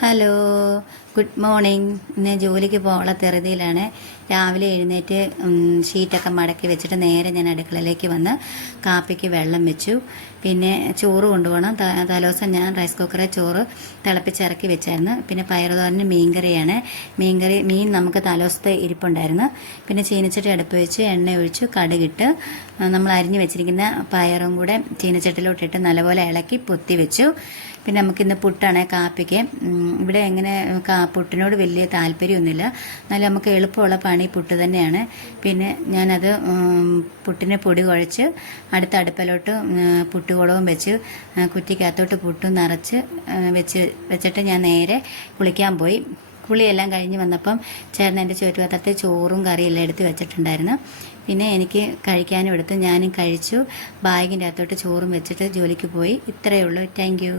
Hello, good morning. ഇന്ന് ജോലിക്ക് പോകാനുള്ള ധൃതിയിലാണ്. രാവിലെ എഴുന്നേറ്റ് ഷീറ്റൊക്കെ മടക്കി വെച്ചിട്ട് നേരെ ഞാൻ അടുക്കളയിലേക്ക് വന്ന് കാപ്പിക്ക് വെള്ളം വെച്ചു. പിന്നെ ചോറ് കൊണ്ടുപോകണം. തലേദിവസം ഞാൻ റൈസ് കുക്കറിൽ ചോറ് തിളപ്പിച്ചിറക്കി വെച്ചായിരുന്നു. പിന്നെ പയറുതോരന് മീൻകറിയാണ്. മീൻ നമുക്ക് തലേദിവസത്തെ ഇരിപ്പുണ്ടായിരുന്നു. പിന്നെ ചീനച്ചട്ടി അടുപ്പ് വെച്ച് എണ്ണ ഒഴിച്ചു കടുകിട്ട് നമ്മൾ അരിഞ്ഞു വെച്ചിരിക്കുന്ന പയറും കൂടെ ചീനച്ചട്ടിലോട്ടിട്ട് നല്ലപോലെ ഇളക്കി പൊത്തി വെച്ചു. പിന്നെ നമുക്കിന്ന് പുട്ടാണ് കാപ്പിക്ക്. ഇവിടെ എങ്ങനെ പുട്ടിനോട് വലിയ താല്പര്യമൊന്നുമില്ല, എന്നാലും നമുക്ക് എളുപ്പമുള്ള പണി പുട്ട് തന്നെയാണ്. പിന്നെ ഞാനത് പുട്ടിന് പൊടി കുഴച്ച് അടുത്ത അടുപ്പിലോട്ട് പുട്ടുകുളവും വെച്ച് കുറ്റിക്കകത്തോട്ട് പുട്ടും നിറച്ച് വെച്ചിട്ട് ഞാൻ നേരെ കുളിക്കാൻ പോയി. കുളിയെല്ലാം കഴിഞ്ഞ് വന്നപ്പം ചേട്ടൻ എൻ്റെ ചോറ്റുപാത്രത്തിൽ ചോറും കറിയെല്ലാം എടുത്ത് വെച്ചിട്ടുണ്ടായിരുന്നു. പിന്നെ എനിക്ക് കഴിക്കാനും എടുത്ത് ഞാനും കഴിച്ചു. ബാഗിൻ്റെ അകത്തോട്ട് ചോറും വെച്ചിട്ട് ജോലിക്ക് പോയി. ഇത്രയേ ഉള്ളൂ. Thank you.